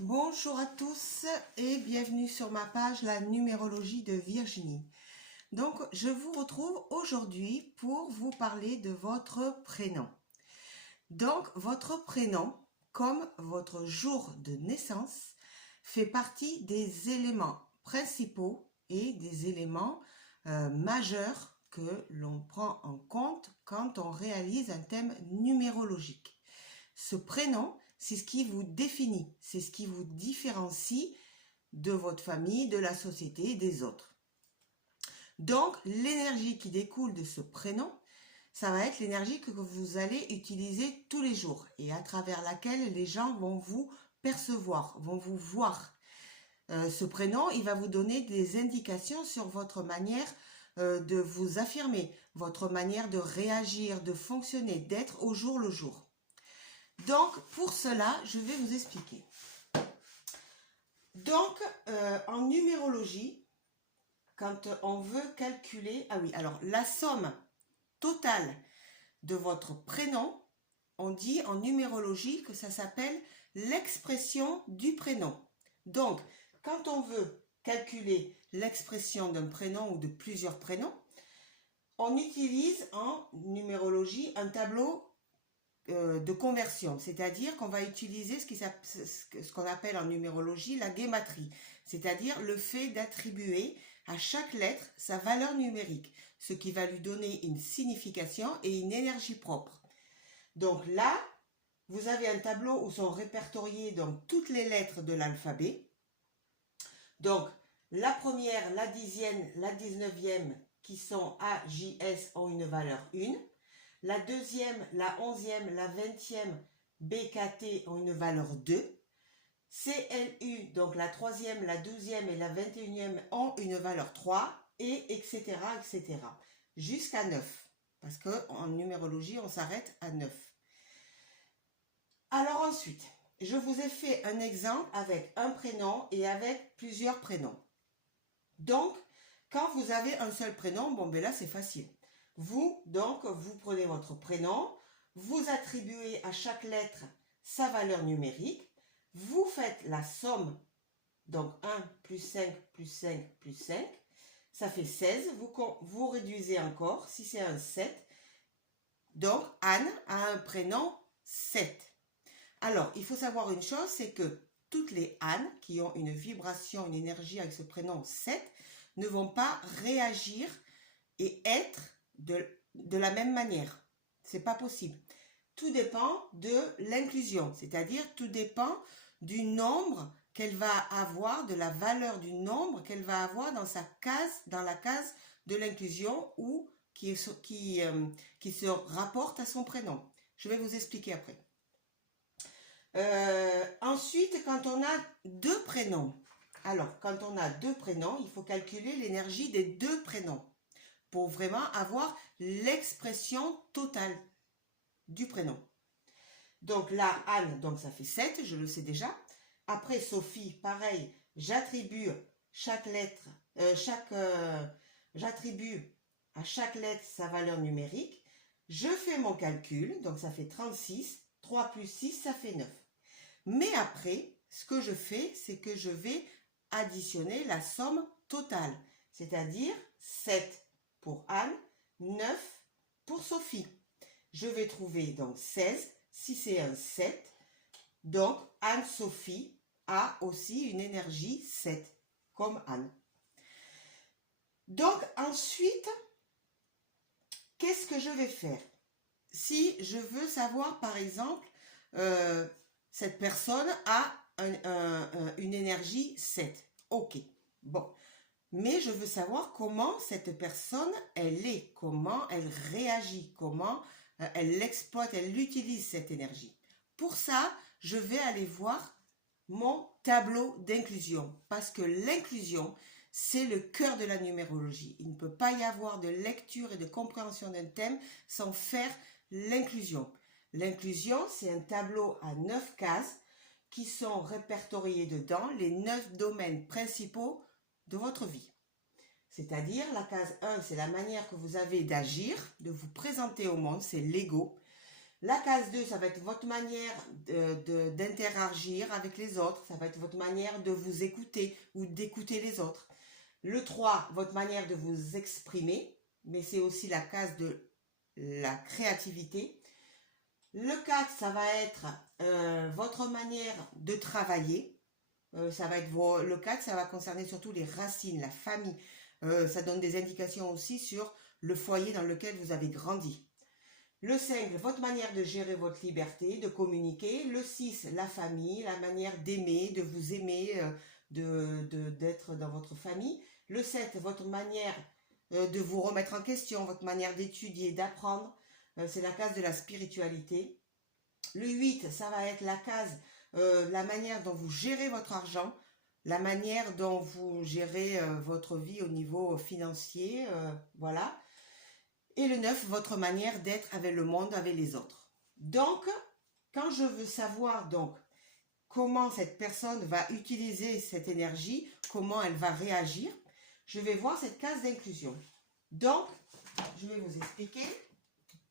Bonjour à tous et bienvenue sur ma page La numérologie de Virginie. Donc je vous retrouve aujourd'hui pour vous parler de votre prénom. Donc votre prénom, comme votre jour de naissance, fait partie des éléments principaux et des éléments majeurs que l'on prend en compte quand on réalise un thème numérologique. Ce prénom, c'est ce qui vous définit, c'est ce qui vous différencie de votre famille, de la société et des autres. Donc, l'énergie qui découle de ce prénom, ça va être l'énergie que vous allez utiliser tous les jours et à travers laquelle les gens vont vous percevoir, vont vous voir. Ce prénom, il va vous donner des indications sur votre manière de vous affirmer, votre manière de réagir, de fonctionner, d'être au jour le jour. Donc, pour cela, je vais vous expliquer. Donc, en numérologie, quand on veut calculer... Ah oui, alors, la somme totale de votre prénom, on dit en numérologie que ça s'appelle l'expression du prénom. Donc, quand on veut calculer l'expression d'un prénom ou de plusieurs prénoms, on utilise en numérologie un tableau de conversion, c'est-à-dire qu'on va utiliser ce qu'on appelle en numérologie la guématrie, c'est-à-dire le fait d'attribuer à chaque lettre sa valeur numérique, ce qui va lui donner une signification et une énergie propre. Donc là, vous avez un tableau où sont répertoriées donc toutes les lettres de l'alphabet. Donc la première, la 10e, la 19e qui sont A, J, S ont une valeur 1. La deuxième, la 11e, la 20e, BKT ont une valeur 2. CLU, donc la 3e, la 12e et la 21e ont une valeur 3, et etc. etc. jusqu'à 9. Parce qu'en numérologie, on s'arrête à 9. Alors ensuite, je vous ai fait un exemple avec un prénom et avec plusieurs prénoms. Donc, quand vous avez un seul prénom, bon ben là c'est facile. Vous, donc, vous prenez votre prénom, vous attribuez à chaque lettre sa valeur numérique, vous faites la somme, donc 1 plus 5 plus 5 plus 5, ça fait 16, vous réduisez encore, si c'est un 7, donc Anne a un prénom 7. Alors, il faut savoir une chose, c'est que toutes les Anne qui ont une vibration, une énergie avec ce prénom 7, ne vont pas réagir et être de la même manière. C'est pas possible. Tout dépend de l'inclusion, c'est-à-dire tout dépend du nombre qu'elle va avoir, de la valeur du nombre qu'elle va avoir dans sa case, dans la case de l'inclusion ou qui se rapporte à son prénom. Je vais vous expliquer après. Ensuite, quand on a deux prénoms, alors quand on a deux prénoms, il faut calculer l'énergie des deux prénoms pour vraiment avoir l'expression totale du prénom. Donc là, Anne, donc ça fait 7, je le sais déjà. Après, Sophie, pareil, j'attribue j'attribue à chaque lettre sa valeur numérique. Je fais mon calcul, donc ça fait 36, 3 plus 6, ça fait 9. Mais après, ce que je fais, c'est que je vais additionner la somme totale, c'est-à-dire 7 pour Anne, 9 pour Sophie. Je vais trouver donc 16, si c'est un 7, donc Anne-Sophie a aussi une énergie 7, comme Anne. Donc ensuite, qu'est-ce que je vais faire? Si je veux savoir par exemple, cette personne a une énergie 7, ok, bon. Mais je veux savoir comment cette personne, elle est, comment elle réagit, comment elle l'exploite, elle utilise cette énergie. Pour ça, je vais aller voir mon tableau d'inclusion. Parce que l'inclusion, c'est le cœur de la numérologie. Il ne peut pas y avoir de lecture et de compréhension d'un thème sans faire l'inclusion. L'inclusion, c'est un tableau à 9 cases qui sont répertoriées dedans, les 9 domaines principaux de votre vie. C'est-à-dire, la case 1, c'est la manière que vous avez d'agir, de vous présenter au monde, c'est l'ego. La case 2, ça va être votre manière d'interagir avec les autres. Ça va être votre manière de vous écouter ou d'écouter les autres. Le 3, votre manière de vous exprimer. Mais c'est aussi la case de la créativité. Le 4, ça va être votre manière de travailler. Ça va être le 4, ça va concerner surtout les racines, la famille. Ça donne des indications aussi sur le foyer dans lequel vous avez grandi. Le 5, votre manière de gérer votre liberté, de communiquer. Le 6, la famille, la manière d'aimer, de vous aimer, d'être dans votre famille. Le 7, votre manière de vous remettre en question, votre manière d'étudier, d'apprendre. C'est la case de la spiritualité. Le 8, ça va être la case, la manière dont vous gérez votre argent, la manière dont vous gérez votre vie au niveau financier, voilà. Et le 9, votre manière d'être avec le monde, avec les autres. Donc, quand je veux savoir donc comment cette personne va utiliser cette énergie, comment elle va réagir, je vais voir cette case d'inclusion. Donc, je vais vous expliquer.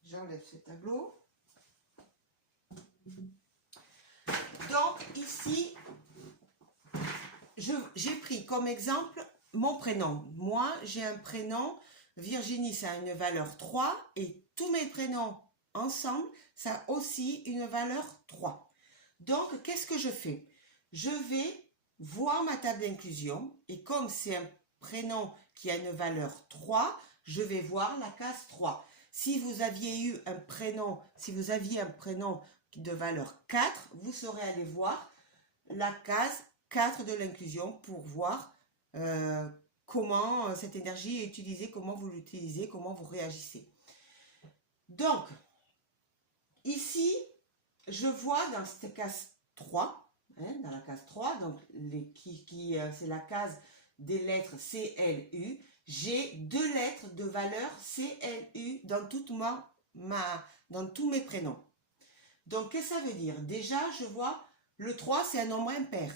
J'enlève ce tableau. Donc, ici, j'ai pris comme exemple mon prénom. Moi, j'ai un prénom, Virginie, ça a une valeur 3 et tous mes prénoms ensemble, ça a aussi une valeur 3. Donc, qu'est-ce que je fais? Je vais voir ma table d'inclusion et comme c'est un prénom qui a une valeur 3, je vais voir la case 3. Si vous aviez un prénom de valeur 4, vous saurez aller voir la case 4 de l'inclusion pour voir comment cette énergie est utilisée, comment vous l'utilisez, comment vous réagissez. Donc, ici, je vois dans cette case 3, dans la case 3, donc c'est la case des lettres CLU, j'ai 2 lettres de valeur CLU dans dans tous mes prénoms. Donc, qu'est-ce que ça veut dire? Déjà, je vois le 3, c'est un nombre impair.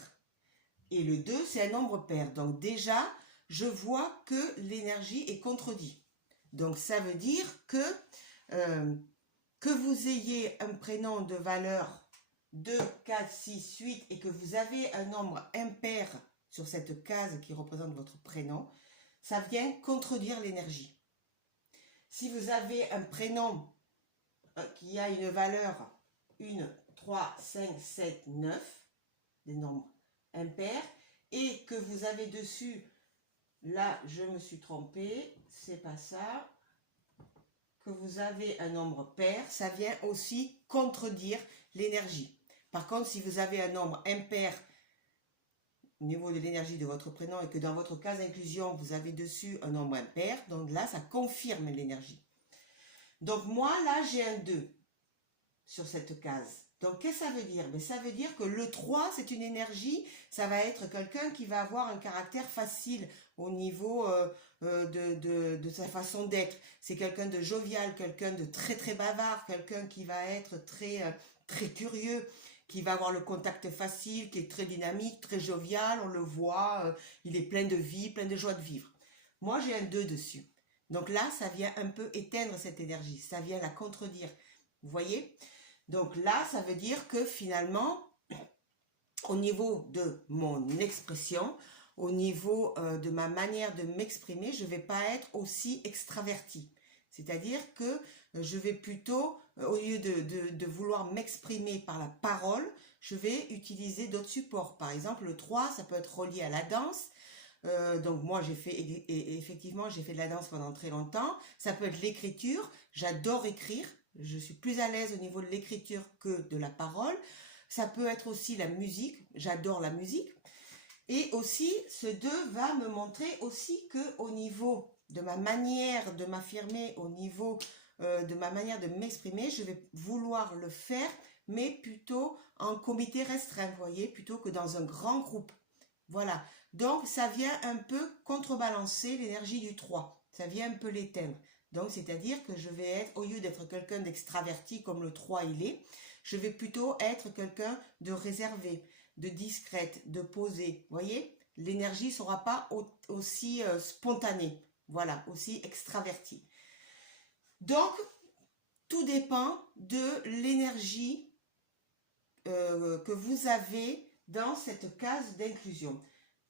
Et le 2, c'est un nombre pair. Donc, déjà, je vois que l'énergie est contredite. Donc, ça veut dire que vous ayez un prénom de valeur 2, 4, 6, 8 et que vous avez un nombre impair sur cette case qui représente votre prénom, ça vient contredire l'énergie. Si vous avez un prénom qui a une valeur 1, 3, 5, 7, 9, des nombres impairs, et que vous avez dessus, là je me suis trompée, c'est pas ça, que vous avez un nombre pair, ça vient aussi contredire l'énergie. Par contre, si vous avez un nombre impair au niveau de l'énergie de votre prénom et que dans votre case d'inclusion, vous avez dessus un nombre impair, donc là, ça confirme l'énergie. Donc moi, là, j'ai un 2 sur cette case. Donc, qu'est-ce que ça veut dire? Ça veut dire que le 3, c'est une énergie, ça va être quelqu'un qui va avoir un caractère facile au niveau de sa façon d'être. C'est quelqu'un de jovial, quelqu'un de très très bavard, quelqu'un qui va être très, très curieux, qui va avoir le contact facile, qui est très dynamique, très jovial, on le voit, il est plein de vie, plein de joie de vivre. Moi, j'ai un 2 dessus. Donc là, ça vient un peu éteindre cette énergie, ça vient la contredire. Vous voyez? Donc là, ça veut dire que finalement, au niveau de mon expression, au niveau de ma manière de m'exprimer, je ne vais pas être aussi extravertie. C'est-à-dire que je vais plutôt, au lieu de vouloir m'exprimer par la parole, je vais utiliser d'autres supports. Par exemple, le 3, ça peut être relié à la danse. Donc moi, effectivement, j'ai fait de la danse pendant très longtemps. Ça peut être l'écriture. J'adore écrire. Je suis plus à l'aise au niveau de l'écriture que de la parole. Ça peut être aussi la musique. J'adore la musique. Et aussi, ce 2 va me montrer aussi qu'au niveau de ma manière de m'affirmer, au niveau de ma manière de m'exprimer, je vais vouloir le faire, mais plutôt en comité restreint, vous voyez, plutôt que dans un grand groupe. Voilà. Donc, ça vient un peu contrebalancer l'énergie du 3. Ça vient un peu l'éteindre. Donc, c'est-à-dire que je vais être, au lieu d'être quelqu'un d'extraverti comme le 3 il est, je vais plutôt être quelqu'un de réservé, de discrète, de posé. Vous voyez? L'énergie ne sera pas aussi spontanée. Voilà, aussi extravertie. Donc, tout dépend de l'énergie que vous avez dans cette case d'inclusion.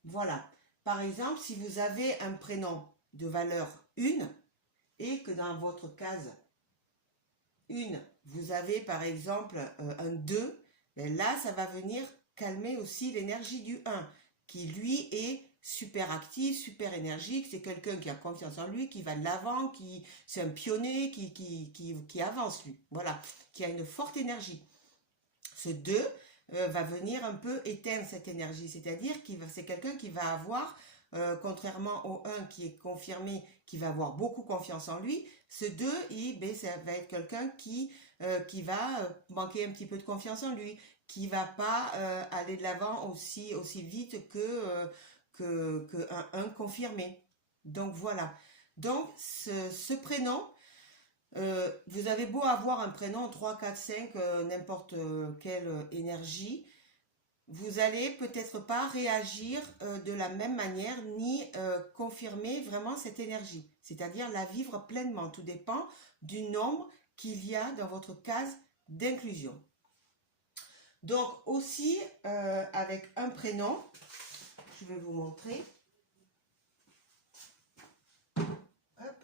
Voilà. Par exemple, si vous avez un prénom de valeur 1 et que dans votre case 1, vous avez par exemple un 2, ben là, ça va venir calmer aussi l'énergie du 1, qui lui est super actif, super énergique, c'est quelqu'un qui a confiance en lui, qui va de l'avant, c'est un pionnier, qui avance lui, voilà, qui a une forte énergie. Ce 2 va venir un peu éteindre cette énergie, c'est-à-dire que c'est quelqu'un qui va avoir, contrairement au 1 qui est confirmé, qui va avoir beaucoup confiance en lui, ce 2, ça va être quelqu'un qui va manquer un petit peu de confiance en lui, qui va pas aller de l'avant aussi vite que un confirmé. Donc voilà. Donc ce prénom, vous avez beau avoir un prénom 3, 4, 5, n'importe quelle énergie, vous allez peut-être pas réagir de la même manière ni confirmer vraiment cette énergie, c'est-à-dire la vivre pleinement. Tout dépend du nombre qu'il y a dans votre case d'inclusion. Donc aussi avec un prénom, je vais vous montrer. Hop.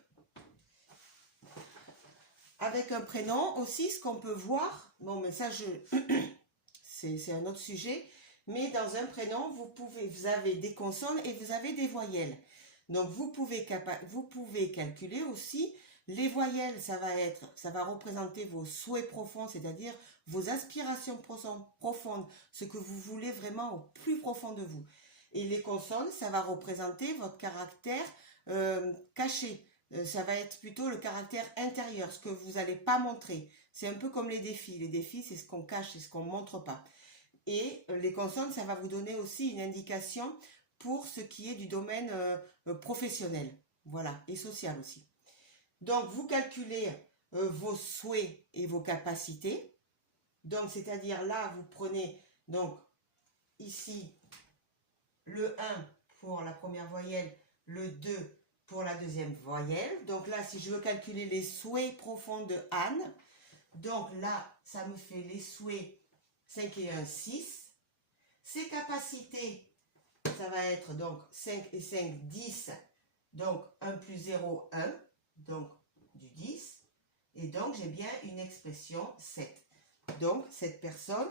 Avec un prénom aussi, ce qu'on peut voir, bon mais ça c'est un autre sujet, mais dans un prénom vous avez des consonnes et vous avez des voyelles. Donc vous pouvez calculer aussi les voyelles, ça va représenter vos souhaits profonds, c'est-à-dire vos aspirations profondes, ce que vous voulez vraiment au plus profond de vous. Et les consonnes, ça va représenter votre caractère caché. Ça va être plutôt le caractère intérieur, ce que vous n'allez pas montrer. C'est un peu comme les défis. Les défis, c'est ce qu'on cache, c'est ce qu'on ne montre pas. Et les consonnes, ça va vous donner aussi une indication pour ce qui est du domaine professionnel. Voilà, et social aussi. Donc, vous calculez vos souhaits et vos capacités. Donc, c'est-à-dire là, vous prenez donc ici le 1 pour la première voyelle, le 2 pour la deuxième voyelle. Donc là, si je veux calculer les souhaits profonds de Anne, donc là, ça me fait les souhaits 5 et 1, 6. Ses capacités, ça va être donc 5 et 5, 10. Donc 1 plus 0, 1. Donc du 10. Et donc j'ai bien une expression 7. Donc cette personne,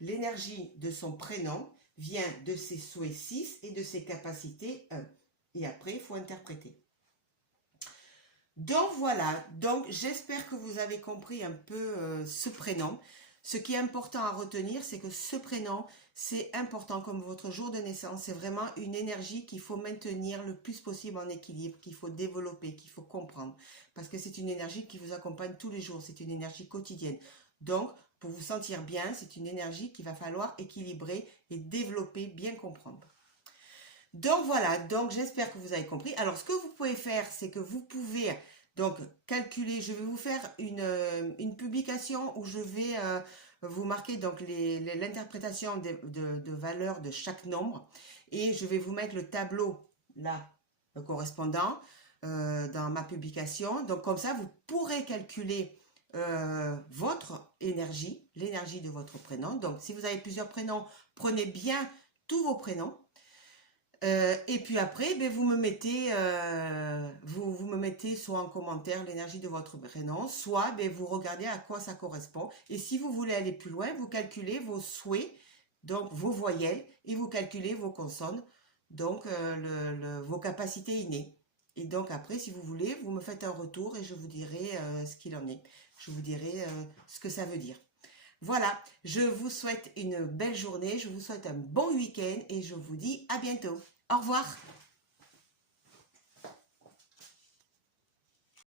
l'énergie de son prénom vient de ses souhaits 6 et de ses capacités 1. Et après, il faut interpréter. Donc voilà, donc j'espère que vous avez compris un peu ce prénom. Ce qui est important à retenir, c'est que ce prénom, c'est important comme votre jour de naissance. C'est vraiment une énergie qu'il faut maintenir le plus possible en équilibre, qu'il faut développer, qu'il faut comprendre. Parce que c'est une énergie qui vous accompagne tous les jours, c'est une énergie quotidienne. Donc, pour vous sentir bien, c'est une énergie qu'il va falloir équilibrer et développer, bien comprendre. Donc voilà, donc j'espère que vous avez compris. Alors ce que vous pouvez faire, c'est que vous pouvez donc calculer, je vais vous faire une publication où je vais vous marquer donc l'interprétation de valeurs de chaque nombre et je vais vous mettre le tableau là correspondant dans ma publication. Donc comme ça, vous pourrez calculer votre énergie, l'énergie de votre prénom. Donc si vous avez plusieurs prénoms, prenez bien tous vos prénoms. Et puis après, vous me mettez, vous me mettez soit en commentaire l'énergie de votre prénom, soit vous regardez à quoi ça correspond. Et si vous voulez aller plus loin, vous calculez vos souhaits, donc vos voyelles, et vous calculez vos consonnes, donc vos capacités innées. Et donc après, si vous voulez, vous me faites un retour et je vous dirai ce qu'il en est. Je vous dirai ce que ça veut dire. Voilà, je vous souhaite une belle journée, je vous souhaite un bon week-end et je vous dis à bientôt. Au revoir.